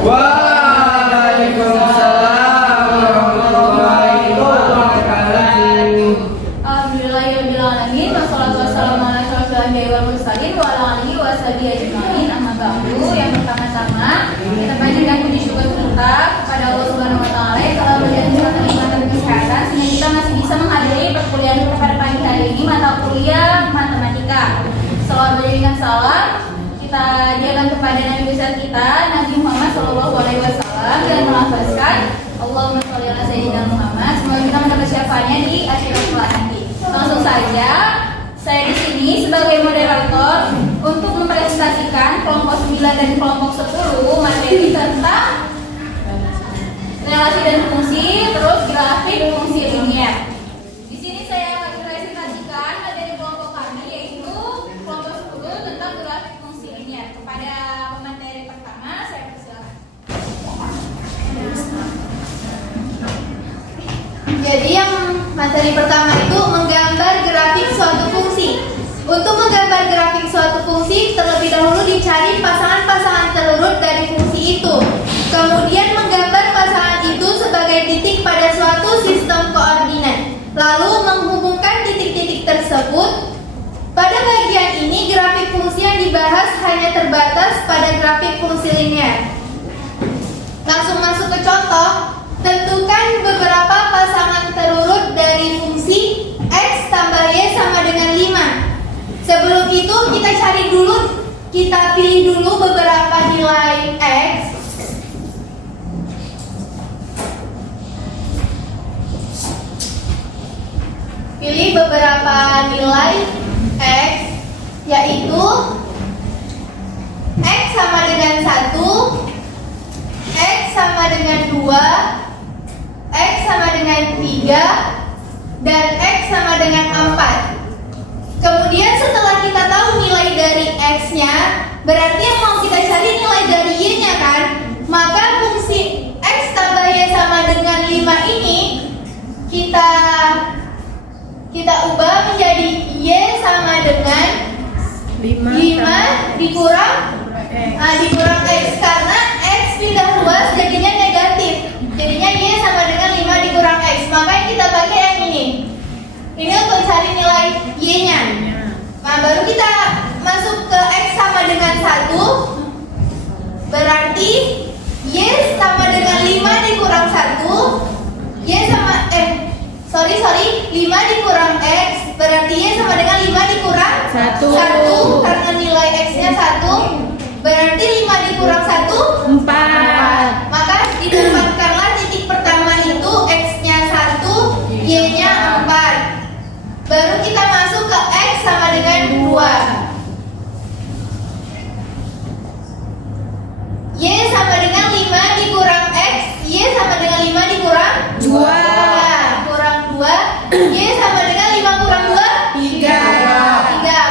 Waalaikumsalam warahmatullahi wabarakatuh. Alhamdulillahirobbilalamin. Wassalatu wassalamu ala asyrofil anbiya'i wal mursalin wa ala alihi washabihi ajmain. Amma ba'du. Yang pertama-tama kita panjatkan puji syukur kita kepada Allah Subhanahu wa taala yang telah memberikan nikmat dan kesehatan sehingga kita masih bisa menghadiri perkuliahan kita pada pagi hari ini mata kuliah matematika. Salawat beriringan salam kita ajarkan kepada Nabi besar kita Nabi Muhammad SAW dan melafazkan Allahumma sholli ala sayyidina Muhammad. Semoga kita mendapat syafaatnya di akhirat kelak nanti. Langsung saja, saya di sini sebagai moderator untuk mempresentasikan kelompok 9 dan kelompok 10 materi tentang relasi dan fungsi, terus grafik fungsi linier. Di sini saya akan mempresentasikan materi kelompok kami yaitu kelompok 10 tentang grafik fungsi linier. Kepada pemateri pertama saya persilakan. Jadi yang materi pertama itu menggambar grafik suatu fungsi. Untuk menggambar grafik suatu fungsi, terlebih dahulu dicari pasangan-pasangan terurut dari fungsi itu. Kemudian menggambar pasangan itu sebagai titik pada suatu sistem koordinat. Lalu menghubungkan titik-titik tersebut. Pada bagian ini, grafik fungsi yang dibahas hanya terbatas pada grafik fungsi linier. Langsung masuk ke contoh. Tentukan beberapa pasangan terurut dari fungsi X tambah Y sama dengan 5. Sebelum itu kita pilih dulu beberapa nilai X. Pilih beberapa nilai X, yaitu X sama dengan 1, X sama dengan 2, X sama dengan 3, dan X sama dengan 4. Kemudian setelah kita tahu nilai dari X-nya, berarti yang mau kita cari nilai dari Y-nya kan? Maka fungsi X tambah Y sama dengan 5 ini kita ubah menjadi Y sama dengan 5 dikurang X, karena X pindah luas jadinya negatif. Jadinya Y sama dengan 5 dikurang X. Maka yang kita pakai yang ini. Ini untuk cari nilai Y-nya. Nah, baru kita masuk ke X sama dengan 1. Berarti Y sama dengan 5 dikurang 1. Y sama 5 dikurang X. Berarti Y sama dengan 5 dikurang 1. Karena nilai X-nya 1. Berarti 5 dikurang 1 4. Maka didapatkanlah titik pertama itu X-nya 1, Y-nya 4. Baru kita masuk ke X sama dengan 2. Y sama dengan 5 dikurang X. Y sama dengan 5 dikurang 2. Kurang 2. Y sama dengan 5 kurang 2 3.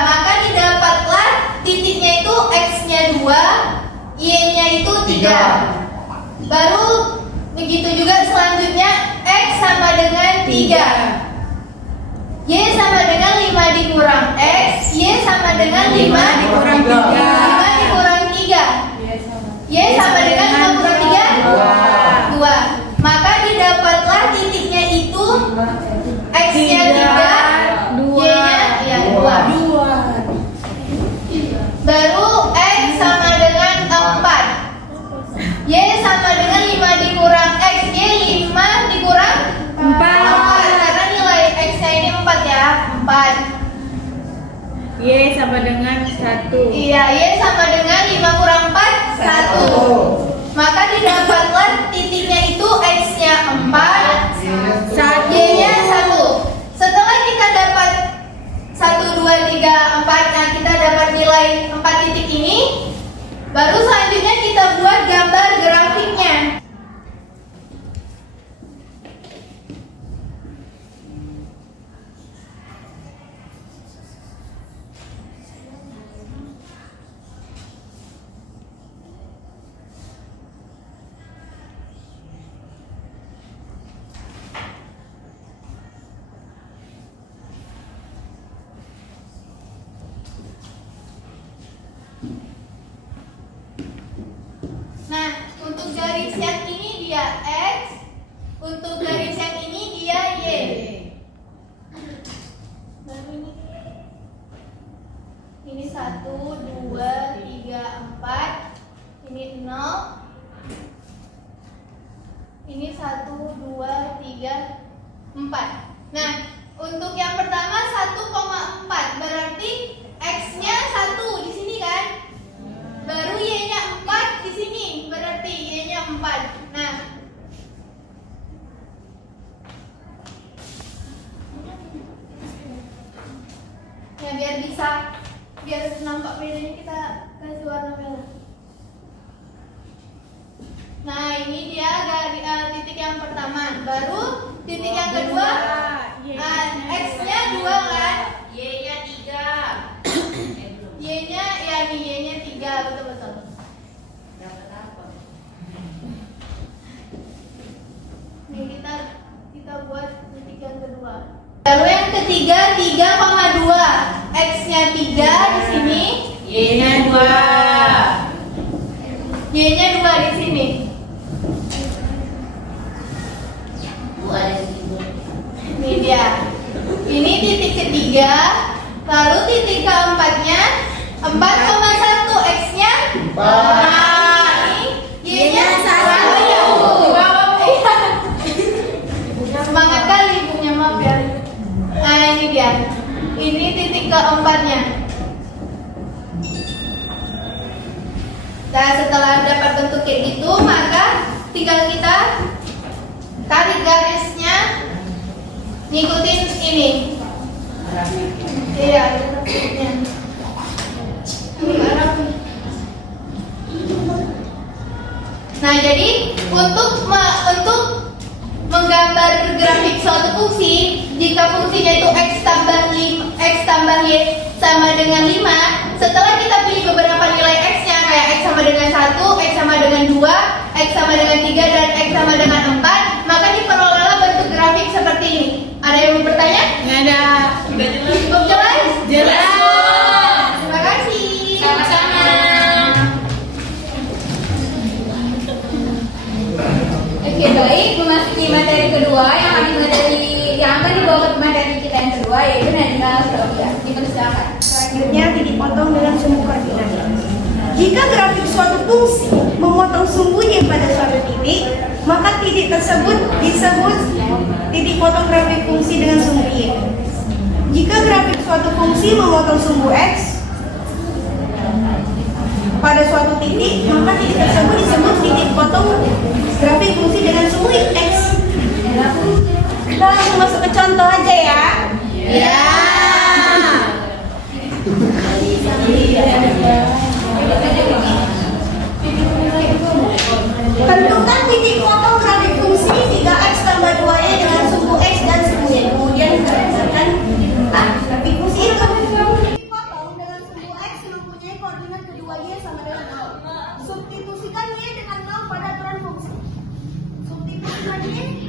Maka didapatlah titiknya itu X-nya 2, Y-nya itu 3. Baru begitu juga selanjutnya X sama dengan 3. Y sama dengan 5 dikurang X. Y sama dengan 5 dikurang 3. 5 dikurang 3. Y sama dengan 5 kurang 3 2. Maka didapatlah titiknya itu X-nya 3, Y-nya 2. Baru X sama dengan 4. Y sama dengan 5 dikurang X. Y 5 dikurang 4. Karena nilai X-nya ini 4 ya. 4. Y sama dengan 1. Iya, Y sama dengan 5 kurang 4 1. Maka didapatlah titiknya itu X-nya 4, Y-nya 1. Setelah kita dapat 1, 2, 3, 4, nah kita dapat nilai 4 titik ini. Baru selanjutnya kita buat gambar grafiknya. 3, 4. Nah, untuk yang pertama 1,4 berarti X-nya 1 di sini kan? Baru Y-nya 4 di sini, berarti Y-nya 4. Nah, ya biar nampak bedanya kita kasih warna merah. Nah, ini dia titik yang pertama, baru titik yang kedua. Nah, X-nya 2 kan? Y-nya 3. Y-nya ya nih, Y-nya 3, betul-betul. Dapat apa? Nih kita buat titik yang kedua. Lalu yang ketiga 3,2. X-nya 3 di sini. Y-nya 2. Y-nya 2 di sini. Ini dia. Ini titik ketiga. Lalu titik keempatnya 4,1. X-nya 4. Nah, ini Y-nya 1. Semangat kali ibunya, maaf ya. Nah, ini dia. Ini titik keempatnya. Nah, setelah dapat bentuk kayak gitu, maka tinggal kita tarik garisnya, ngikutin ini. Iya, grafiknya. Nah, jadi untuk menggambar grafik suatu fungsi, jika fungsinya itu x tambah y sama dengan 5, setelah kita pilih beberapa nilai x-nya kayak x sama dengan 1, x sama dengan 2, x sama dengan 3, dan x sama dengan 4, maka diperolehlah bentuk grafik seperti ini. Ada yang mau bertanya? Nggak ada. Cukup jelas? Jelas. Terima kasih. Sama-sama. Oke, baik, memasuki materi kedua yang akan dibawa ke materi kita yang kedua, yaitu Nadina Australia. Dipersilakan. Selanjutnya titik potong dengan sumbu koordinat. Jika grafik suatu fungsi memotong sumbu y pada suatu titik, maka titik tersebut disebut titik potong grafik fungsi dengan sumbu y. Jika grafik suatu fungsi memotong sumbu x pada suatu titik, maka titik tersebut disebut titik potong grafik fungsi dengan sumbu x. Kita langsung masuk ke contoh aja ya. Ya. Tentukan titik potong grafik fungsi 3x tambah 2y dengan sumbu x dan sumbu y. Kemudian kita berdasarkan grafik fungsi itu. Titik potong dengan sumbu x mempunyai koordinat kedua y sama dengan 0. Substitusikan y dengan 0 pada aturan fungsi. Substitusikan y.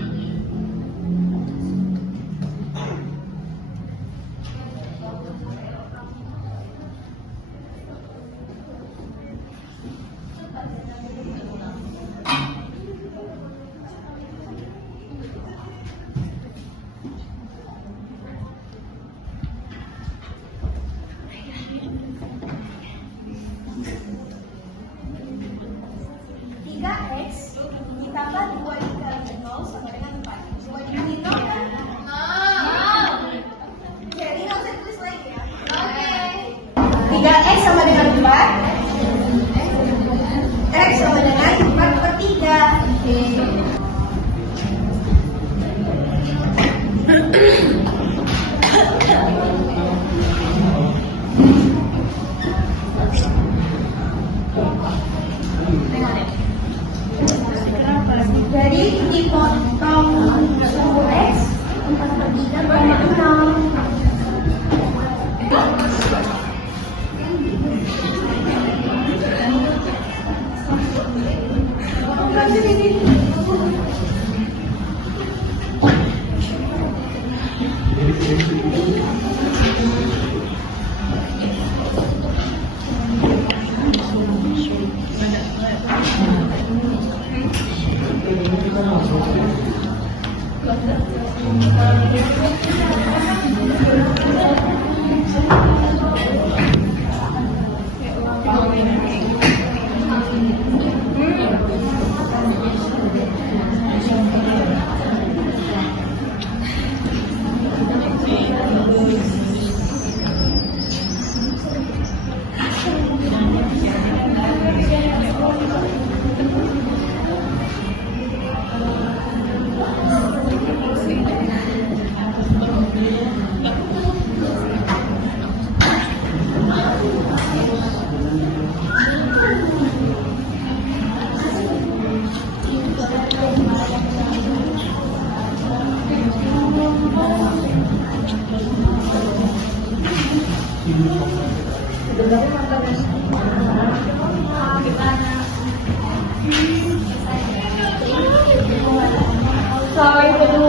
Ditambah 2 dikali 0 sama dengan 4. 2 dikali 0 kan? 0. Jadi nggak usah tulis lagi ya. Oke. 3x sama dengan 4. X sama dengan 4/3. Jadi dipotong sumbu x 4/3 6.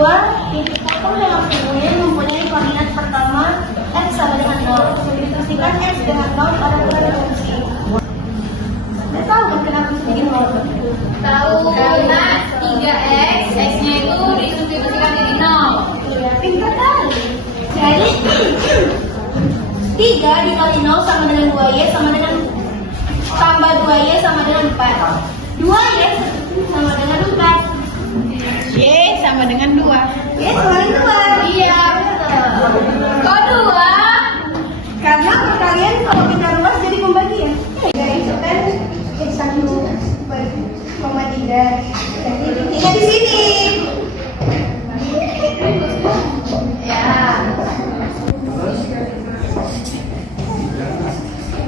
kedua, titik potong dalam sumbunya mempunyai koordinat pertama x sama dengan 0. Substitusikan x dengan 0 pada kuadrat fungsi. Anda tahu kan kenapa bisa bikin 0? Tahu, karena 3x, x-nya itu disubstitusikan jadi 0. Iya, pintar kali. Jadi 3 dikali 0 sama dengan 2y sama dengan tambah 2y sama dengan 4. 2y sama dengan 4. Y sama dengan 2. Y sama dengan 2. Iya. Kok 2? Karena perkalian kalau kita ruas jadi pembagian. Ya itu kan x1 koma 3. Jadi buktinya di sini. Ya.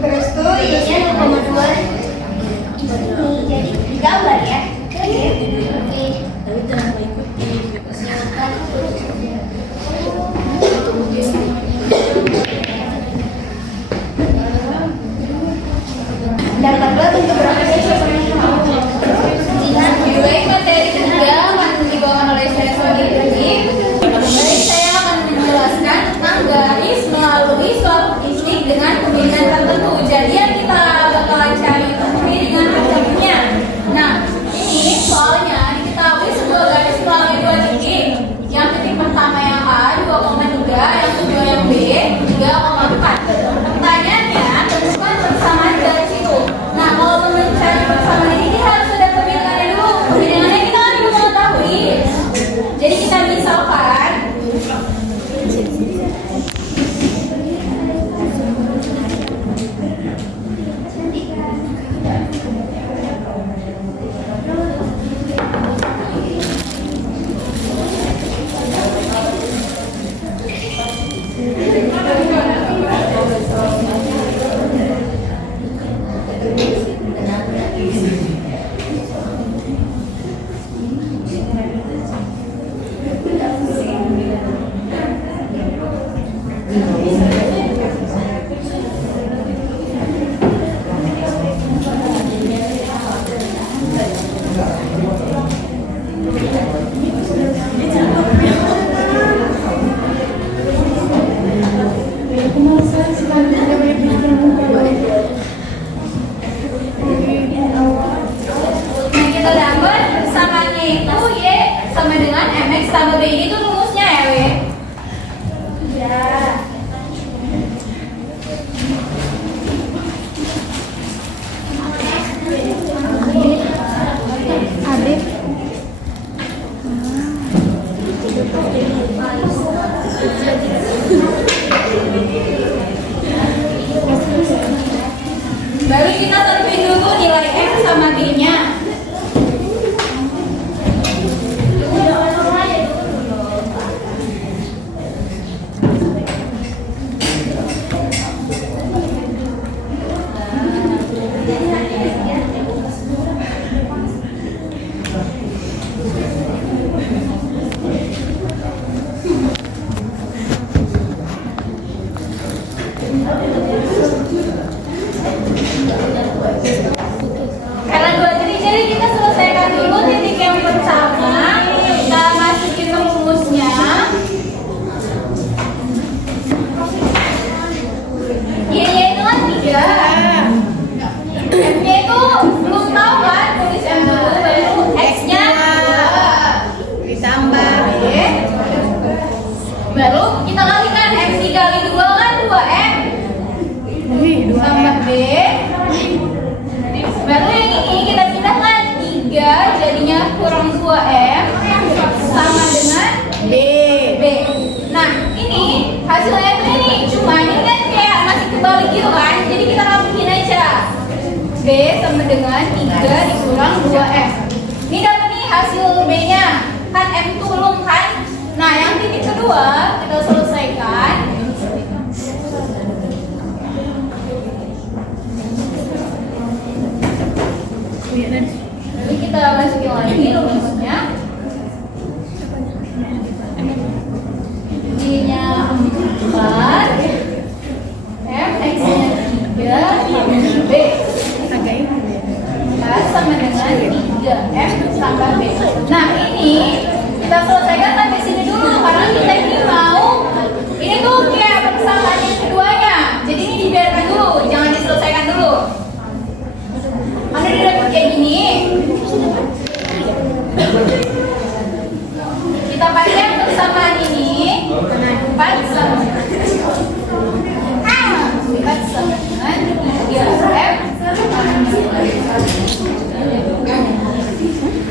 Terus tuh y-nya 0,2. Jadi gambar ya. Dapatlah bentuk grafiknya seperti ini. Nilai materi ketiga akan dibawakan oleh saya sendiri. Baik, saya akan menjelaskan tentang garis melalui suatu titik dengan pemilihan tertentu. Jadi yang kita bakalan cari itu pemilihan tertentunya. Nah, ini soalnya diketahui sebuah garis melalui dua titik. Yang titik pertama yang A 2,3, yang kedua yang B 3,4. Pertanyaannya, tentukan persamaan garis itu. Nah, kalau mencari persamaan ini harus ada pemilihannya dulu. Pemilihannya kita kan belum mengetahui. Jadi kita misalkan yang kita dapat persamaannya itu Y sama dengan MX tambah B. Ini tuh rumusnya ya, W. Ya. Baru kita tentuin dulu nilai M sama B-nya. Karena dua titik, jadi kita selesaikan dulu titik yang pertama. Kita masukin rumusnya. Y-nya itu kan 3. M-nya itu belum tahu kan, tulis M dulu, baru X-nya 2. Ditambah B. Baru kita kalikan M dikali 2 kan 2M. Tambah B. Baru yang ini kita pindahkan 3 jadinya kurang 2M sama dengan B. B. Nah ini hasilnya tuh ini, cuma ini kan kayak masih kebalik gitu kan, jadi kita rapihin aja. B sama dengan 3 dikurang 2M. Ini dapat nih hasil B-nya, kan M tuh belum kan. Nah yang titik kedua kita selesaikan. Lalu kita masukin lagi rumusnya. Y-nya 4, M, X-nya 3, B. 4 sama dengan 3M tambah B. Nah ini kita selesaikan sampai sini.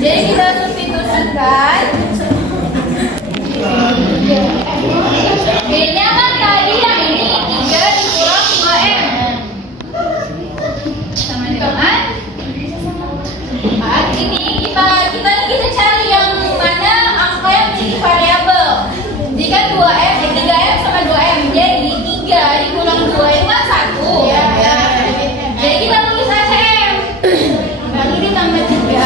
Jadi kita substitusikan. B-nya kan tadi yang ini 3 dikurang 2M. Sama dengan 4. Ini kita cari yang mana angka yang menjadi variabel. Jika 3M sama 2M, jadi 3 dikurang 2 itu kan 1. Jadi kita tulis aja M. Baru ditambah 3.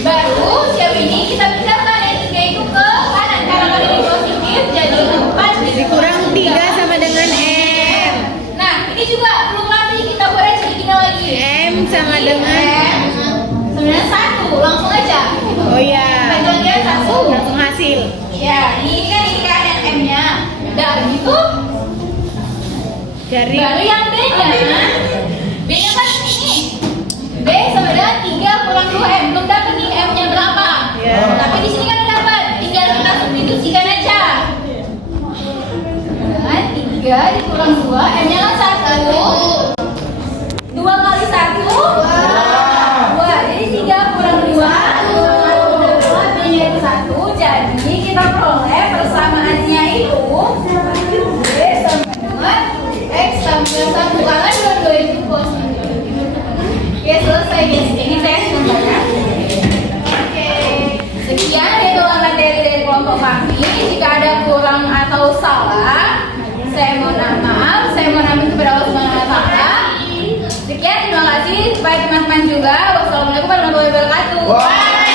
Baru jauh ini kita pindahkan yang 3 itu ke kanan. Karena kalau ini positif jadi 4 Dikurang 3 sama dengan M. Nah, ini juga belum lagi kita boleh jadi gini lagi. M sama dengan Sebenarnya 1, langsung aja. oh ya. Panjangnya 1. Langsung hasil. Ya, ini kan ini kanan M-nya. Dan itu Dari baru yang B-nya. B-nya kan ini. B sama dengan 3 kurang 2M. Belum dapat nih M-nya berapa. Ya. Tapi di sini kan dapat. Tinggal kita substitusikan aja. Dengan 3 dikurang 2, M-nya kan 1. 2 kali 1 2. Jadi 3 kurang 2 B-nya itu 1. Jadi kita peroleh persamaannya itu B sama dengan X tambah 1. Karena dua-dua itu positif. Oke, selesai guys. Ini tes semuanya. Oke. Sekian hitungan materi dari kelompok kami. Jika ada kurang atau salah, saya mohon maaf. Saya mohon amin kepada Allah Subhanahu wa taala. Sekian, terima kasih. Baik teman-teman juga. Wassalamualaikum warahmatullahi wabarakatuh.